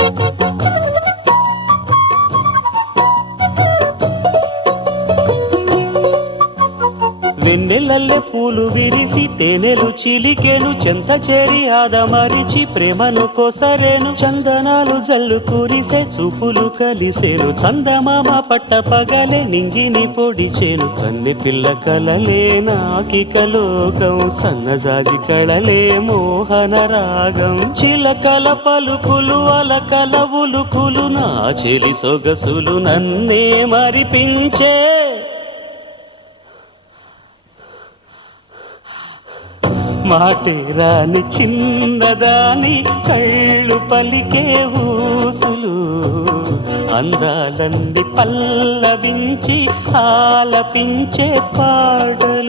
Thank you. వెన్నెలల్లె పూలు విరిసి తేనెలు చిలికెను చెంత చేరి ఆదమరిచి ప్రేమను కోసరేను. చందనాలు జల్లు కురిసే చూపులు కలిసేను. చందమామ పట్ట పగలే నింగిని పొడిచేను కన్నె పిల్ల కలలే నాకిక లోకం సన్నజాజి కళలే మోహన రాగం. చిలకల పలుకులు అలకల ఉలుకులు నా చెలి సొగసులు నన్నే మరిపించే మాటే రాని చిన్నదాని కళ్ళు పలికే ఊసులు. అందాలన్నీ పల్లవించి ఆలపించే పాడలు